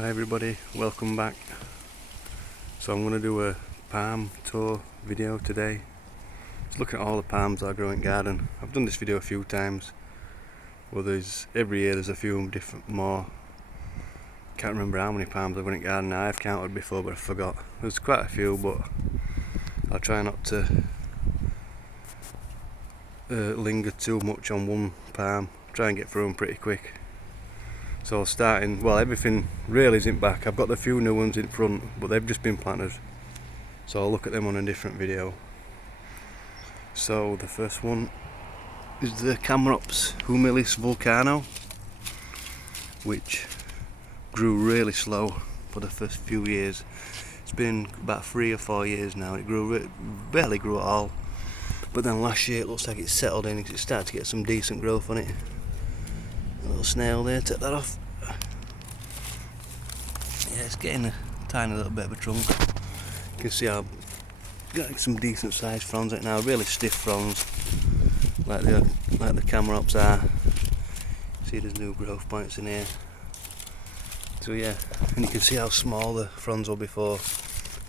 Hi everybody, welcome back. So I'm going to do a palm tour video today. Just looking at all the palms I grow in garden. I've done this video a few times. Well, every year there's a few different more. Can't remember how many palms I've got in garden now. I've counted before but I forgot. There's quite a few, but I'll try not to linger too much on one palm. Try and get through them pretty quick. So everything really isn't back. I've got a few new ones in front, but they've just been planted. So I'll look at them on a different video. So the first one is the Chamaerops humilis volcano, which grew really slow for the first few years. It's been about 3 or 4 years now. It barely grew at all. But then last year it looks like it's settled in. It started to get some decent growth on it. A little snail there, take that off. Yeah, it's getting a tiny little bit of a trunk. You can see I've got some decent sized fronds right now, really stiff fronds, like the Chamaerops are. See there's new growth points in here. So yeah, and you can see how small the fronds were before,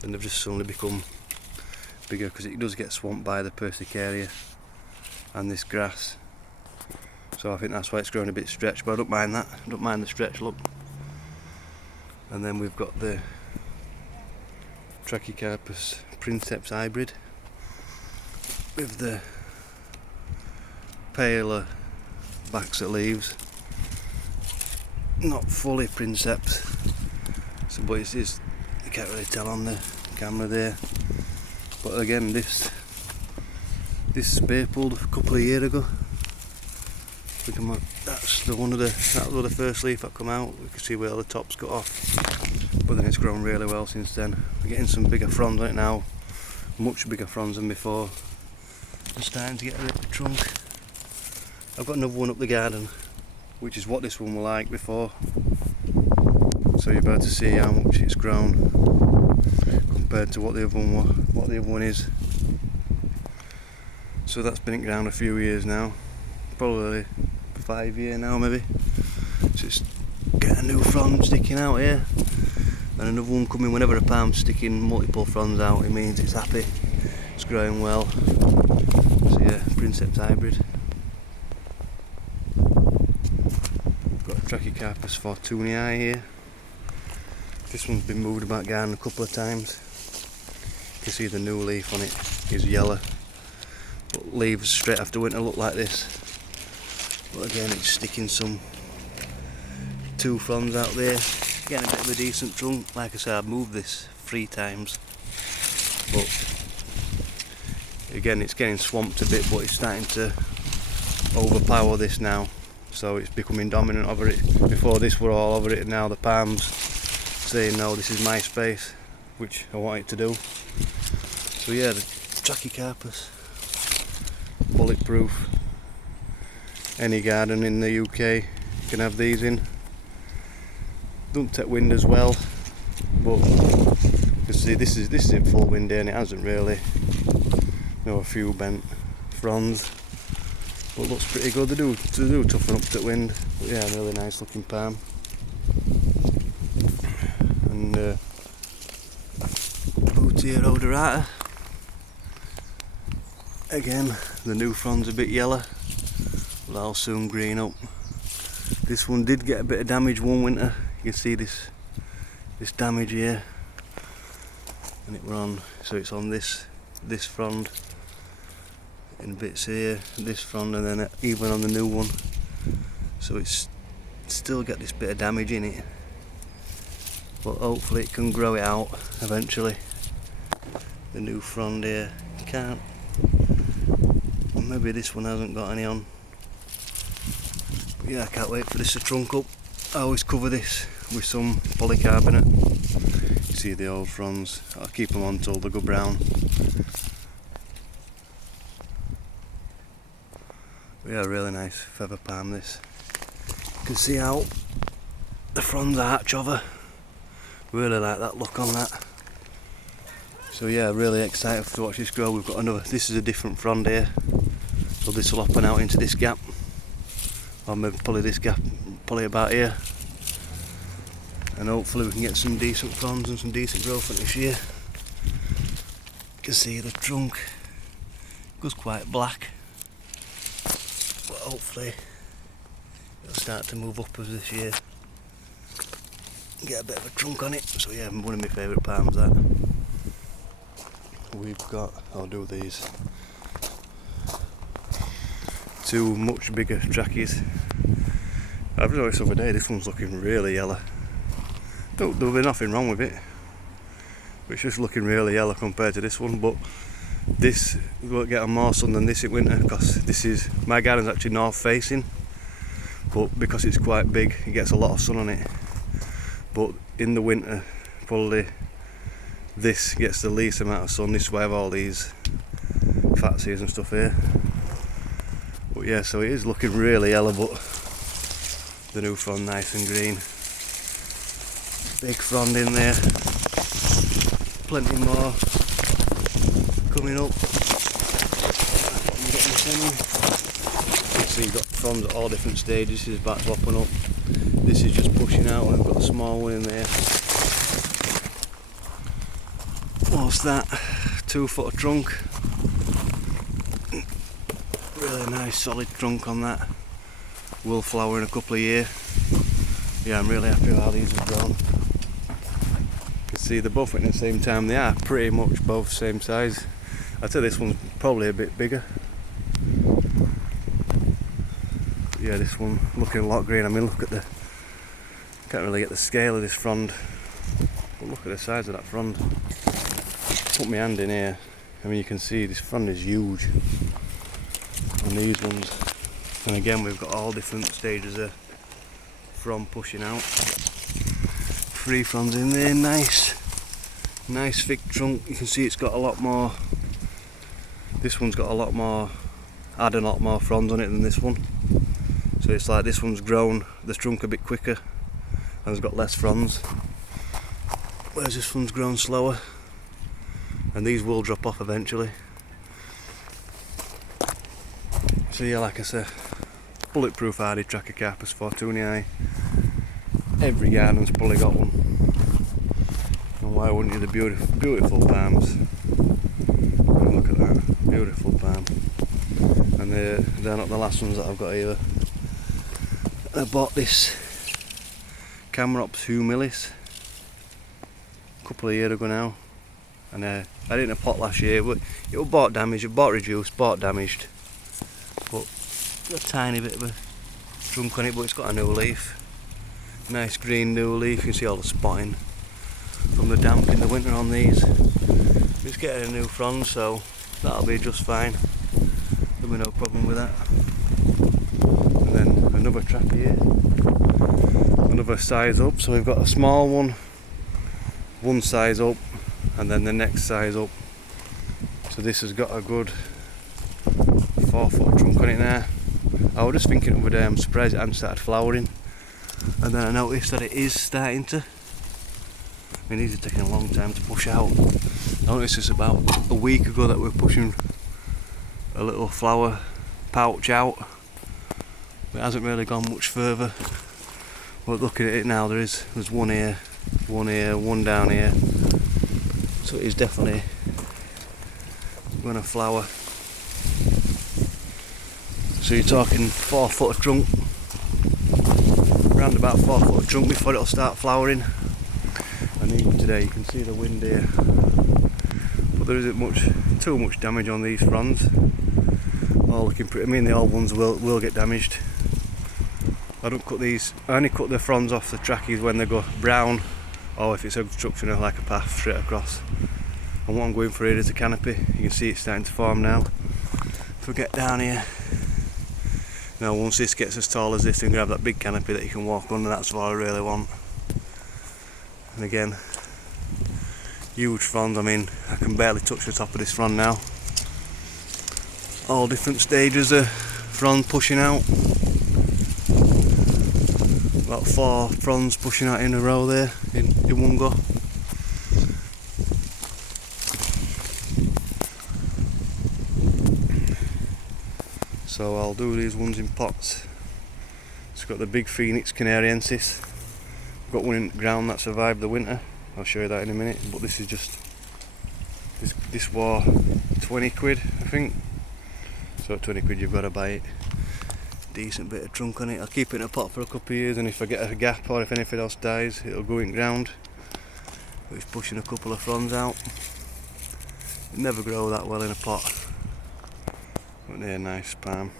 and they've just suddenly become bigger because it does get swamped by the persicaria and this grass. So I think that's why it's growing a bit stretched, but I don't mind that. I don't mind the stretch look. And then we've got the Chamaerops princeps hybrid with the paler backs of leaves. Not fully princeps, so but it's just, you can't really tell on the camera there. But again, this spear pulled a couple of years ago. That was the first leaf that come out. We can see where all the tops got off, but then it's grown really well since then. We're getting some bigger fronds right now, much bigger fronds than before. I'm starting to get a little trunk. I've got another one up the garden, which is what this one was like before. So you're about to see how much it's grown compared to what the other one is. So that's been in ground a few years now, probably 5 years now maybe. So it's getting a new frond sticking out here, and another one coming. Whenever a palm's sticking multiple fronds out, it means it's happy, it's growing well. So yeah, princeps hybrid. We've got Chamaerops fortunii here. This one's been moved about garden a couple of times. You can see the new leaf on it is yellow, but leaves straight after winter look like this. But again, it's sticking some 2 fronds out there, getting a bit of a decent trunk. Like I said, I've moved this 3 times, but again it's getting swamped a bit, but it's starting to overpower this now, so it's becoming dominant over it. Before this were all over it, and now the palms saying no, this is my space, which I want it to do. So yeah, the Chamaerops, bulletproof. Any garden in the UK can have these in. Don't take wind as well, but you can see this is in full wind here, and it hasn't really. A few bent fronds, but looks pretty good. They do toughen up to wind. But yeah, really nice looking palm. And Bootia odorata. Again, the new fronds a bit yellow. They'll soon green up. This one did get a bit of damage one winter. You can see this damage here, and it's on this frond in bits here, this frond, and then even on the new one. So it's still got this bit of damage in it, but hopefully it can grow it out eventually. The new frond here, can't. Well, maybe this one hasn't got any on. Yeah, I can't wait for this to trunk up. I always cover this with some polycarbonate. You see the old fronds. I'll keep them on until they go brown. But yeah, really nice feather palm this. You can see how the fronds arch over. Really like that look on that. So yeah, really excited to watch this grow. We've got another. This is a different frond here, so this will open out into this gap. Or maybe probably this gap, probably about here. and hopefully we can get some decent fronds and some decent growth on this year. You can see the trunk goes quite black, but hopefully it'll start to move up as this year. Get a bit of a trunk on it. So yeah, one of my favourite palms that. We've got, I'll do these, two much bigger trackies. I've noticed the other day this one's looking really yellow. There'll be nothing wrong with it, but it's just looking really yellow compared to this one. But this will get on more sun than this in winter, because this is, my garden's actually north facing, but because it's quite big it gets a lot of sun on it. But in the winter probably this gets the least amount of sun. This way I have all these fatsies and stuff here. But yeah, so it is looking really yellow, but the new frond nice and green. Big frond in there, plenty more coming up. You see you've got fronds at all different stages. This is back to open up, this is just pushing out, and I've got a small one in there. What's that? 2 foot of trunk. Really nice solid trunk on that. Will flower in a couple of years. Yeah, I'm really happy with how these have grown. You can see they're both at the same time. They are pretty much both same size. I'd say this one's probably a bit bigger. Yeah, this one looking a lot green. I mean, look at the, can't really get the scale of this frond, but look at the size of that frond. Put my hand in here, I mean you can see this frond is huge on these ones. And again we've got all different stages of frond pushing out. 3 fronds in there, nice thick trunk. You can see it's got a lot more, this one's got a lot more, had a lot more fronds on it than this one. So it's like this one's grown the trunk a bit quicker and has got less fronds, whereas this one's grown slower. And these will drop off eventually. So yeah, like I said, bulletproof hardy Trachycarpus fortunei. Every garden's probably got one. And why wouldn't you? The beautiful palms. And look at that, beautiful palm. And they're not the last ones that I've got either. I bought this Chamaerops humilis a couple of years ago now. And I had it in a pot last year, but it was bought damaged, it bought reduced, bought damaged. But a tiny bit of a trunk on it, but it's got a new leaf. Nice green new leaf. You can see all the spotting from the damp in the winter on these. It's getting a new frond, so that'll be just fine. There'll be no problem with that. And then another trap here, another size up. So we've got a small one size up, and then the next size up. So this has got a good 4 foot trunk on it now. I was just thinking the other day, I'm surprised it hasn't started flowering, and then I noticed that it is starting to. I mean, these are taking a long time to push out. I noticed this about a week ago that we were pushing a little flower pouch out, but it hasn't really gone much further. But looking at it now, there's one here, one down here. So it is definitely going to flower. So you're talking 4 foot of trunk, around about 4 foot of trunk before it'll start flowering. And even today you can see the wind here, but there isn't too much damage on these fronds. All looking pretty. I mean, the old ones will get damaged. I don't cut these. I only cut the fronds off the trackies when they go brown, or if it's obstruction like a path straight across. And what I'm going for here is a canopy. You can see it's starting to form now. If we get down here, now once this gets as tall as this, then grab that big canopy that you can walk under. That's what I really want. And again, huge frond. I mean, I can barely touch the top of this frond now. All different stages of frond pushing out. About 4 fronds pushing out in a row there, in one go. So I'll do these ones in pots. It's got the big Phoenix canariensis, got one in the ground that survived the winter. I'll show you that in a minute, but this is just, this was 20 quid I think. So at 20 quid you've got to buy it. Decent bit of trunk on it. I'll keep it in a pot for a couple of years, and if I get a gap or if anything else dies, it'll go in ground. But it's pushing a couple of fronds out. It never grow that well in a pot. But they're nice palm.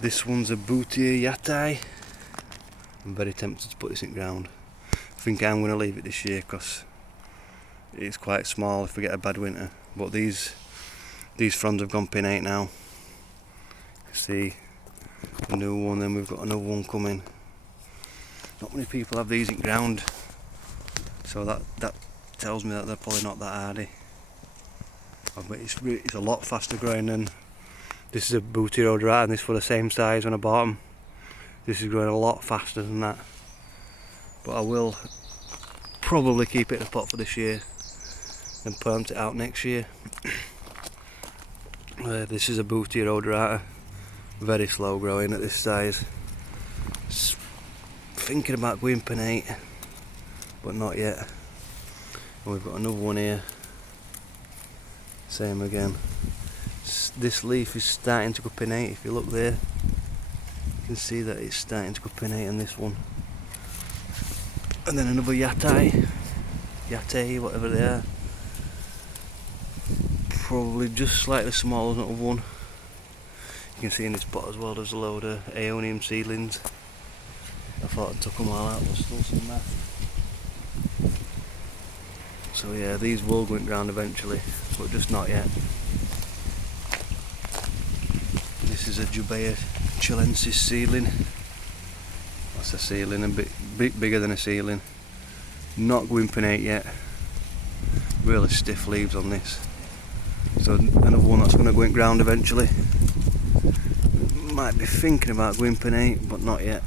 This one's a Bootia Yatai. I'm very tempted to put this in ground. I think I'm going to leave it this year because it's quite small if we get a bad winter. But these fronds have gone pinnate now. See the new one, then we've got another one coming. Not many people have these in ground, so that tells me that they're probably not that hardy. But it's a lot faster growing than this. Is a Bootia Odorata, and this for the same size when I bought them. This is growing a lot faster than that. But I will probably keep it in a pot for this year and plant it out next year. This is a Bootia Odorata, very slow growing at this size. Thinking about going pinnate, but not yet. And we've got another one here, same again. This leaf is starting to go pinnate. If you look there, you can see that it's starting to go pinnate in this one. And then another Yatai, whatever they are. Probably just slightly smaller than another one. You can see in this pot as well there's a load of Aeonium seedlings. I thought I took them all out, there's still some left. So yeah, these will go in ground eventually, but just not yet. This is a Jubea chilensis seedling. That's a seedling, a bit bigger than a seedling. Not going pinnate yet. Really stiff leaves on this. So another one that's going to go in ground eventually. Might be thinking about going pinnate, but not yet.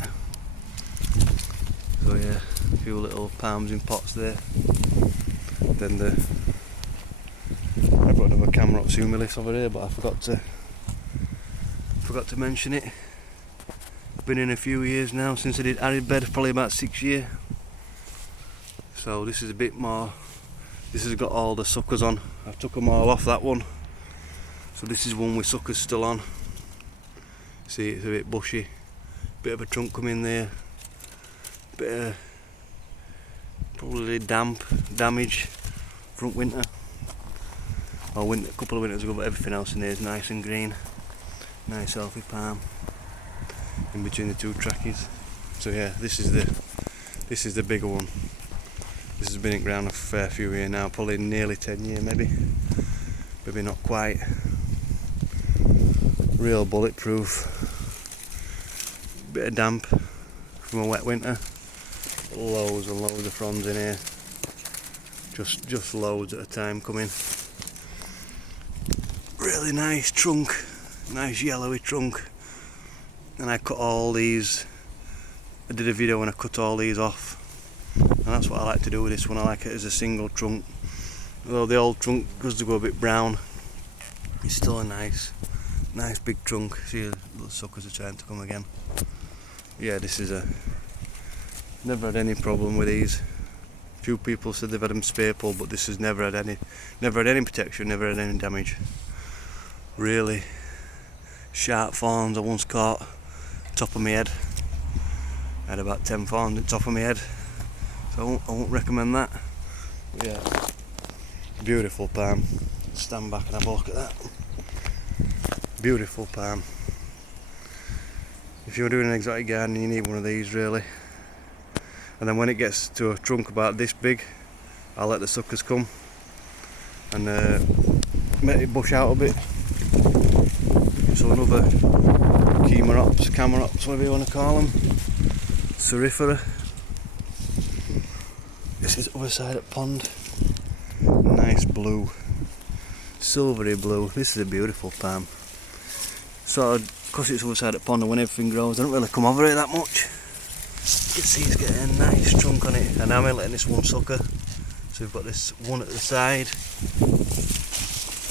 So yeah, a few little palms in pots there. Then I've got another Chamaerops humilis over here, but I forgot to mention it. Been in a few years now since I did arid bed, probably about 6 years. So this is a bit more. This has got all the suckers on. I took them all off that one. So this is one with suckers still on. See, it's a bit bushy. Bit of a trunk coming there. Bit of probably damage front winter. Or a couple of winters ago, but everything else in there is nice and green. Nice healthy palm. In between the two trackies. So yeah, this is the bigger one. This has been in ground a fair few years now, probably nearly 10 years maybe not quite. Real bulletproof. Bit of damp from a wet winter. Loads and loads of fronds in here. Just loads at a time coming. Really nice trunk, nice yellowy trunk. And I cut all these. I did a video when I cut all these off. And that's what I like to do with this one. I like it as a single trunk. Although the old trunk goes to go a bit brown, it's still a nice big trunk. See, the little suckers are trying to come again. Yeah, this is never had any problem with these. Few people said they've had them spear pulled, but this has never had any protection, never had any damage. Really sharp thorns I once caught top of my head. I had about 10 thorns at the top of my head. So I won't recommend that. But yeah, beautiful palm. Stand back and have a look at that. Beautiful palm. If you're doing an exotic garden, you need one of these really. And then when it gets to a trunk about this big, I'll let the suckers come and make it bush out a bit. So another Chamaerops, whatever you want to call them, Cerifera. This is the other side of the pond. Nice blue, silvery blue. This is a beautiful palm. Sort of, because it's the other side of the pond and when everything grows, I don't really come over it that much. You can see it's getting a nice trunk on it, and I'm letting this one sucker. So we've got this one at the side.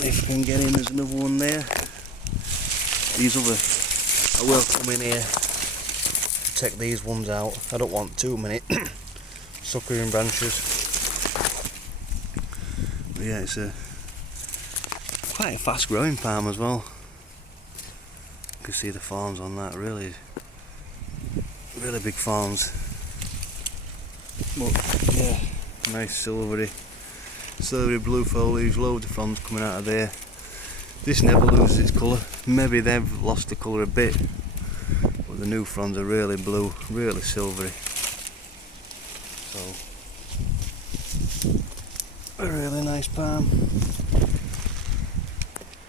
If we can get in, there's another one there. These other, I will come in here take these ones out. I don't want too many suckering branches. But yeah, it's quite a fast growing palm as well. You can see the fawns on that, really big fawns. But yeah, nice silvery blue foliage, loads of fronds coming out of there. This never loses its colour. Maybe they've lost the colour a bit, but the new fronds are really blue, really silvery. So, a really nice palm.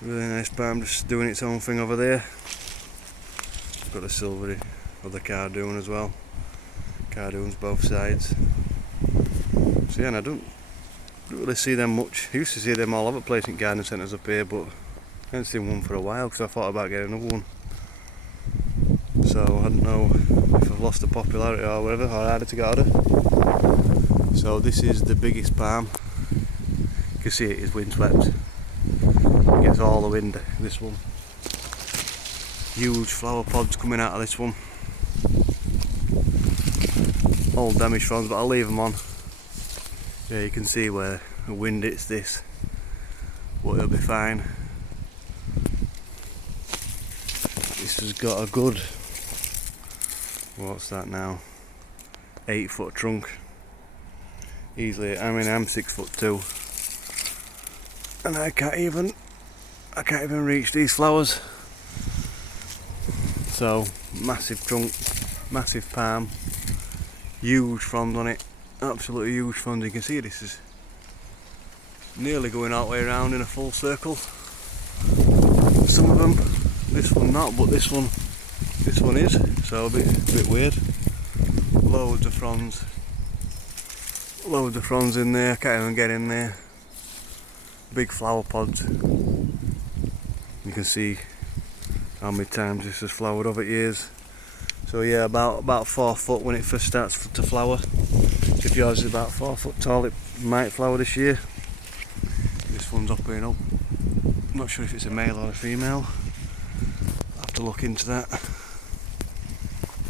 Really nice palm, just doing its own thing over there. Got a silvery other cardoon as well. Cardoons both sides. So yeah, and I don't really see them much. I used to see them all over the place in garden centres up here, but I haven't seen one for a while because I thought about getting another one. So I don't know if I've lost the popularity or whatever, or harder to get order. So this is the biggest palm. You can see it is windswept. It gets all the wind, this one. Huge flower pods coming out of this one. All damaged fronds, but I'll leave them on. Yeah, you can see where the wind hits this, but it'll be fine. This has got a good, what's that now, 8 foot trunk. Easily, I mean I'm 6'2", and I can't even reach these flowers. So massive trunk, massive palm, huge fronds on it, absolutely huge fronds. You can see this is nearly going all the way around in a full circle. Some of them, this one not, but this one is, so a bit weird. Loads of fronds in there, can't even get in there. Big flower pods. You can see how many times this has flowered over years. So yeah, about 4 foot when it first starts to flower. If yours is about 4 foot tall, it might flower this year. This one's up and up. I'm not sure if it's a male or a female. I'll have to look into that.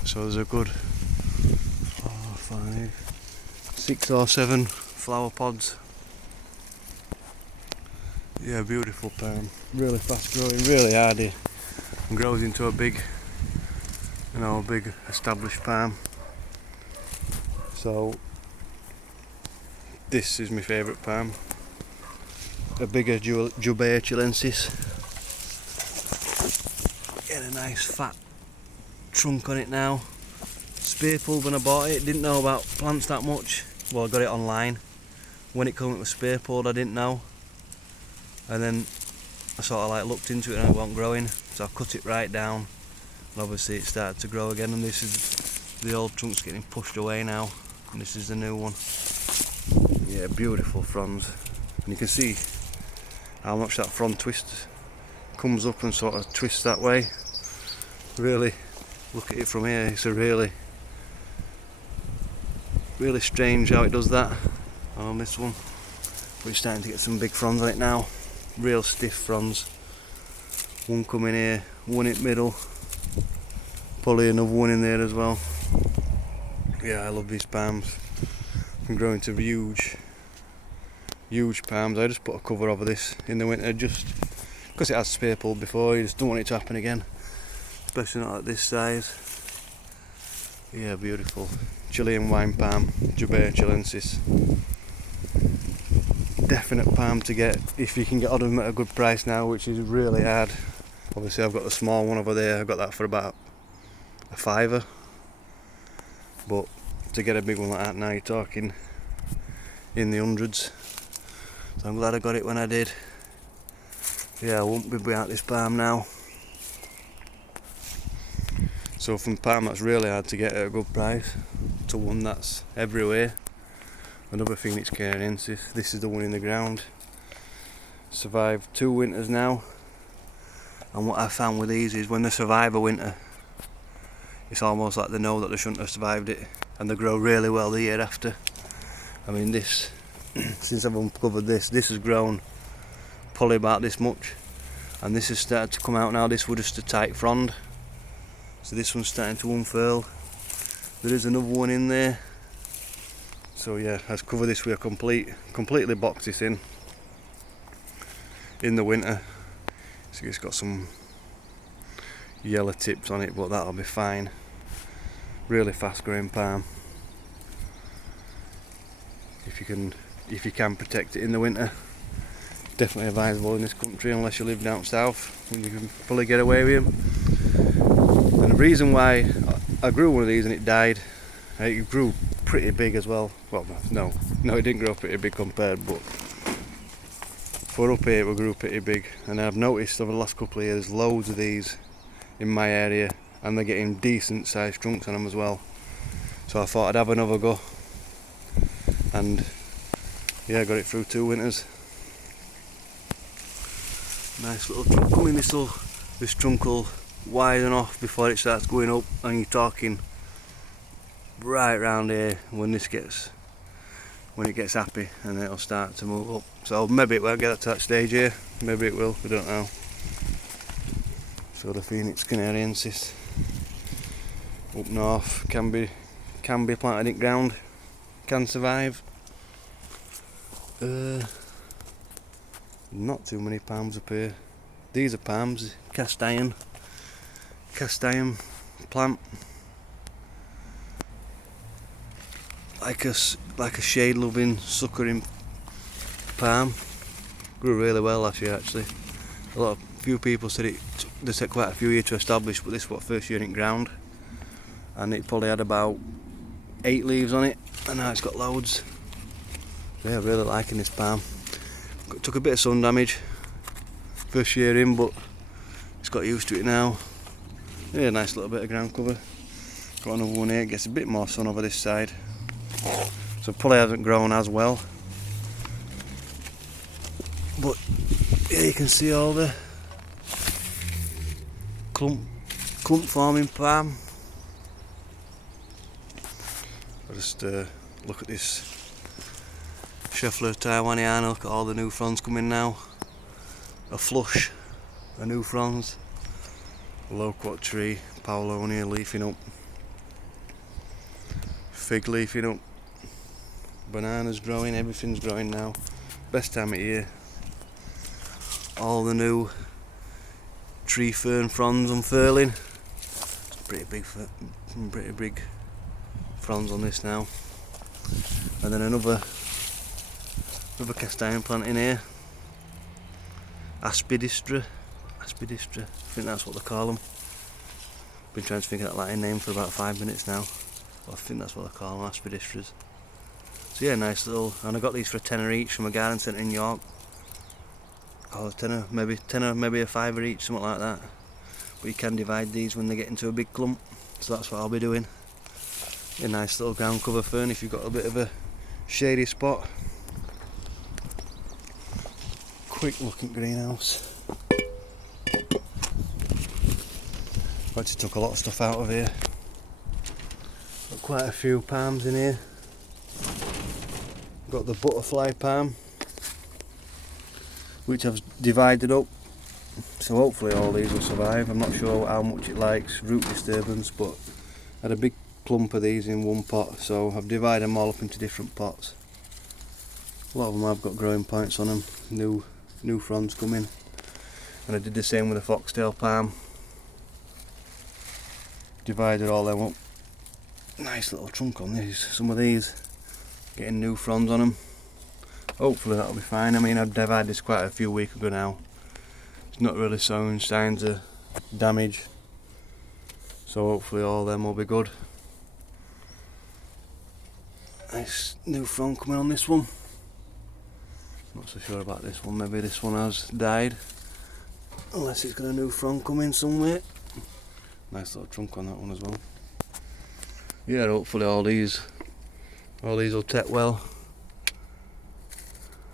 So there's a good 4, 5, 6 or 7 flower pods. Yeah, beautiful palm. Really fast growing, really hardy. And grows into a big established palm. So this is my favourite palm. A bigger Chamaerops chilensis. Get a nice fat trunk on it now. Spear pulled when I bought it. Didn't know about plants that much. Well, I got it online. When it came with spear pulled, I didn't know. And then I sort of like looked into it and it wasn't growing, so I cut it right down. And obviously it started to grow again, and this is the old trunk's getting pushed away now, and this is the new one. Yeah, beautiful fronds, and you can see how much that frond twists, comes up and sort of twists that way. Really, look at it from here. It's a really strange how it does that on this one. But it's starting to get some big fronds on it now. Real stiff fronds. One coming here, one in the middle, probably another one in there as well. Yeah, I love these palms. Can grow into huge palms. I just put a cover over this in the winter just because it has spear pulled before. You just don't want it to happen again, especially not at this size. Yeah, beautiful Chilean wine palm, Chamaerops chilensis. Definite palm to get if you can get hold of them at a good price now, which is really hard. Obviously I've got the small one over there. I got that for about a £5, but to get a big one like that now you're talking in the hundreds. So I'm glad I got it when I did. Yeah, I won't be without this palm now. So from palm that's really hard to get at a good price to one that's everywhere. Another Phoenix carinensis. This is the one in the ground. Survived 2 winters now. And what I found with these is when they survive a winter, it's almost like they know that they shouldn't have survived it, and they grow really well the year after. I mean, this, since I've uncovered this has grown probably about this much, and this has started to come out now. This was just a tight frond, so this one's starting to unfurl. There is another one in there. So yeah, let's cover this with a completely box this in the winter. So it's got some yellow tips on it, but that'll be fine. Really fast growing palm. If you can protect it in the winter, definitely advisable in this country unless you live down south, and you can probably get away with them. And the reason why I grew one of these and it died, it grew pretty big as well. Well, no, it didn't grow pretty big compared, but for up here it grew pretty big. And I've noticed over the last couple of years loads of these in my area, and they're getting decent sized trunks on them as well. So I thought I'd have another go, and yeah, I got it through 2 winters. Nice little trunk coming. This trunk will widen off before it starts going up, and you're talking right round here when it gets happy, and it'll start to move up. So maybe it won't get to that stage here, maybe it will, we don't know. So the Phoenix canariensis up north can be planted in ground, can survive. Not too many palms up here. These are palms, cast iron plant, like a shade loving suckering palm. Grew really well last year actually. Few people said they took quite a few years to establish, but this was first year in ground, and it probably had about 8 leaves on it, and now it's got loads. Yeah, really liking this palm. Took a bit of sun damage first year in, but it's got used to it now. Yeah, nice little bit of ground cover. Got another one here, gets a bit more sun over this side, so probably hasn't grown as well. But yeah, you can see all the clump forming palm. I'll just look at this Scheffler Taiwaniana. Look at all the new fronds coming now. A flush of new fronds. A loquat tree, Paolonia leafing up. Fig leafing up. Bananas growing, everything's growing now. Best time of year. All the new tree fern fronds unfurling. Pretty big fronds on this now. And then another cast iron plant in here. Aspidistra. I think that's what they call them. Been trying to think of that Latin name for about 5 minutes now. But I think that's what they call them, aspidistras. So yeah, nice little. And I got these for a tenner each from a garden centre in York. Oh, a tenner, maybe a fiver each, something like that. But you can divide these when they get into a big clump, so that's what I'll be doing. A nice little ground cover fern if you've got a bit of a shady spot. Quick looking greenhouse. Actually took a lot of stuff out of here. Got quite a few palms in here. Got the butterfly palm, which I've divided up, so hopefully all these will survive. I'm not sure how much it likes root disturbance, but I had a big clump of these in one pot, so I've divided them all up into different pots. A lot of them have got growing points on them, new fronds coming, and I did the same with the foxtail palm. Divided all them up. Nice little trunk on these. Some of these getting new fronds on them. Hopefully that'll be fine. I mean, I've divided this quite a few weeks ago now. It's not really showing signs of damage, so hopefully all them will be good. Nice new frond coming on this one. Not so sure about this one. Maybe this one has died, unless it's got a new frond coming somewhere. Nice little trunk on that one as well. Yeah, hopefully all these will take well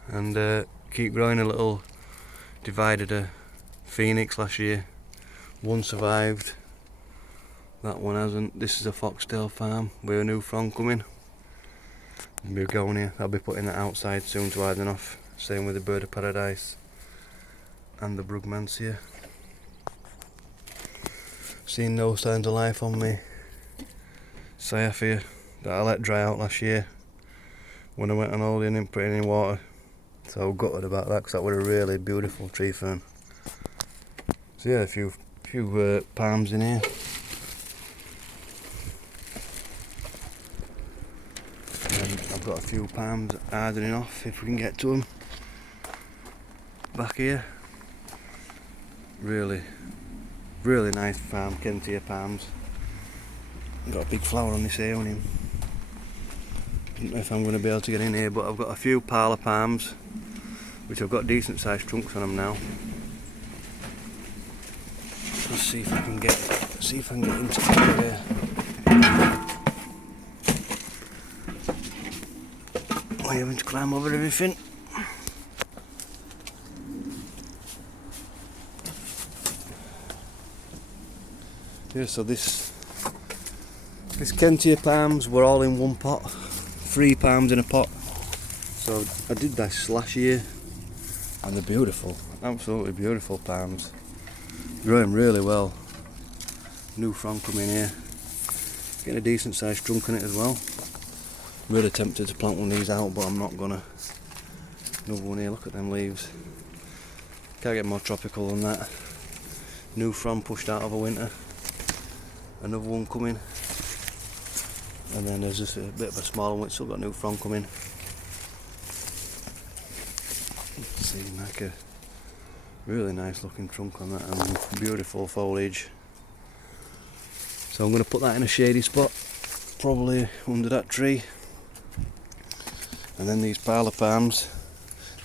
and keep growing. A little divided a phoenix last year. One survived, that one hasn't. This is a foxtail farm with a new frond coming. Begonia, I'll be putting that outside soon to widen off. Same with the bird of paradise and the brugmansia. Seeing no signs of life on me Cyathea that I let dry out last year when I went on holiday and didn't put it in any water. So gutted about that because that was a really beautiful tree fern. So yeah, a few palms in here. And I've got a few palms hardening off if we can get to them. Back here, really nice palm, Kentia palms. Got a big flower on this aeonium. Don't know if I'm going to be able to get in here, but I've got a few parlour palms, which I've got decent sized trunks on them now. Let's see if I can get into here. I'm having to climb over everything. Yeah, so this Kentia palms were all in one pot, 3 palms in a pot. So I did this last year, and they're beautiful, absolutely beautiful palms. Growing really well. New frond coming here. Getting a decent sized trunk on it as well. Really tempted to plant one of these out, but I'm not gonna. Another one here, look at them leaves. Can't get more tropical than that. New frond pushed out over winter. Another one coming. And then there's just a bit of a smaller one, it's still got new frond coming. See, like a really nice looking trunk on that and beautiful foliage. So I'm going to put that in a shady spot, probably under that tree. And then these parlour palms,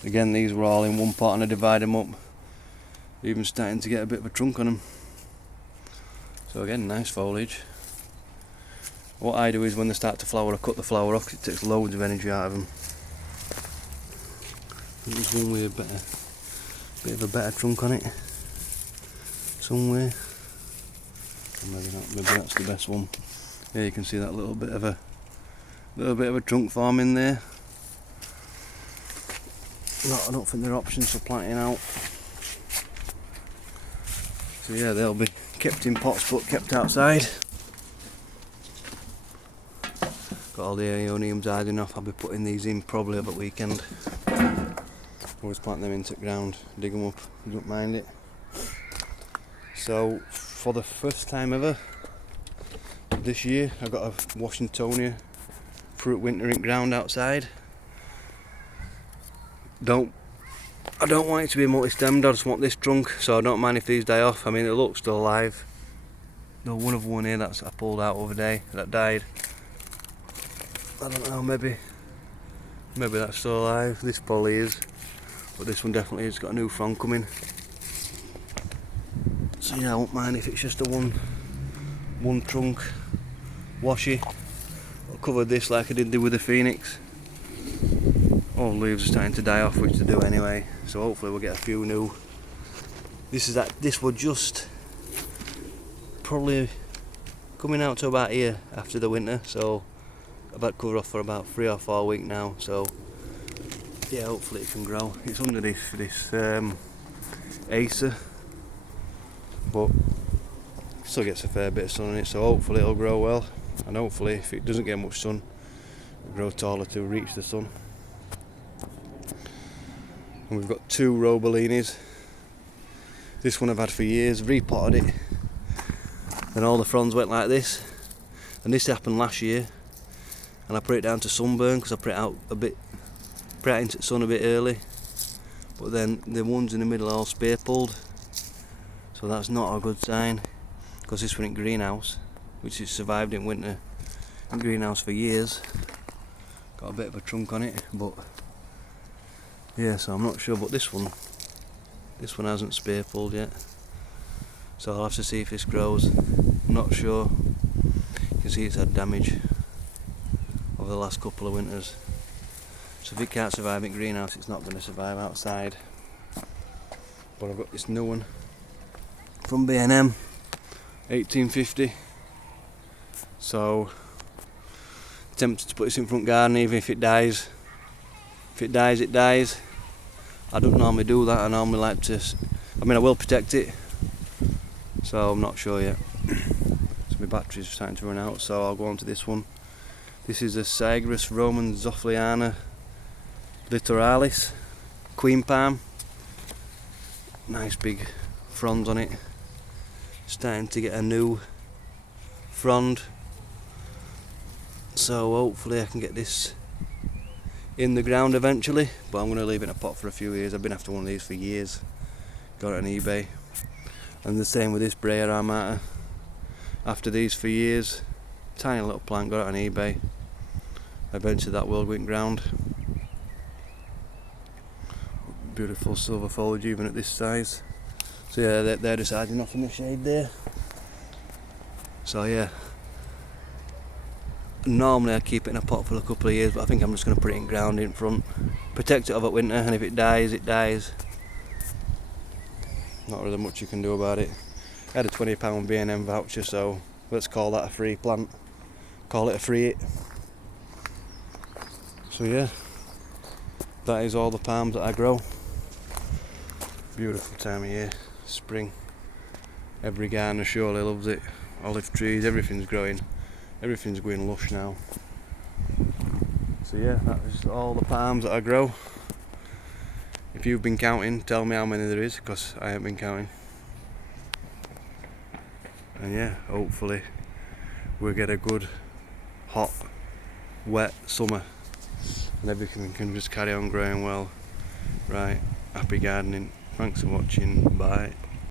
again these were all in one pot and I divided them up. Even starting to get a bit of a trunk on them. So again, nice foliage. What I do is when they start to flower, I cut the flower off, it takes loads of energy out of them. There's one with a bit of a better trunk on it, somewhere. Or maybe not. Maybe that's the best one. Yeah, you can see that little bit of a trunk form in there. No, I don't think there are options for planting out. So yeah, they'll be kept in pots but kept outside. Got all the aeoniums hiding off. I'll be putting these in probably over the weekend. Always plant them into the ground, dig them up, don't mind it. So for the first time ever this year, I got a Washingtonia fruit wintering ground outside. I don't want it to be multi-stemmed, I just want this trunk, so I don't mind if these die off. I mean, it looks still alive. There's one here that I pulled out the other day that died. I don't know, maybe that's still alive. This probably is, but this one definitely has got a new frond coming. So yeah, I won't mind if it's just a one trunk washy. I'll cover this like I did with the Phoenix. All the leaves are starting to die off, which they do anyway. So hopefully we'll get a few new. This was just probably coming out to about here after the winter. So I've had cover off for about 3 or 4 weeks now. So yeah, hopefully it can grow. It's under this Acer, but still gets a fair bit of sun on it. So hopefully it'll grow well, and hopefully if it doesn't get much sun, it'll grow taller to reach the sun. And we've got 2 Robellinis. This one I've had for years, repotted it, and all the fronds went like this. And this happened last year, and I put it down to sunburn because I put it out into the sun a bit early. But then the ones in the middle are all spear pulled, so that's not a good sign. Because this one in greenhouse, which has survived in winter in greenhouse for years, got a bit of a trunk on it, but. Yeah, so I'm not sure, but this one hasn't spear pulled yet, so I'll have to see if this grows. I'm not sure. You can see it's had damage over the last couple of winters, so if it can't survive in greenhouse, it's not going to survive outside. But I've got this new one from B&M, 1850, so tempted to put this in front garden even if it dies. If it dies, it dies. I don't normally do that. I normally like to. I will protect it. So I'm not sure yet. So my battery's starting to run out, so I'll go on to this one. This is a Chamaerops Roman Zophliana littoralis queen palm. Nice big fronds on it. Starting to get a new frond, so hopefully I can get this in the ground eventually, but I'm going to leave it in a pot for a few years. I've been after one of these for years. Got it on eBay. And the same with this Brea Armata. After these for years. Tiny little plant, got it on eBay. Eventually that will go in ground. Beautiful silver foliage even at this size. So yeah, they're just hiding off in the shade there. So yeah, normally I keep it in a pot for a couple of years, but I think I'm just going to put it in ground in front, protect it over winter, and if it dies, it dies. Not really much you can do about it. I had a £20 B&M voucher, so let's call that a free plant. Call it a free hit. So yeah, that is all the palms that I grow. Beautiful time of year, spring. Every gardener surely loves it. Olive trees, everything's growing. Everything's going lush now. So yeah, that is all the palms that I grow. If you've been counting, tell me how many there is, because I haven't been counting. And yeah, hopefully we'll get a good, hot, wet summer and everything can just carry on growing well. Right, happy gardening. Thanks for watching. Bye.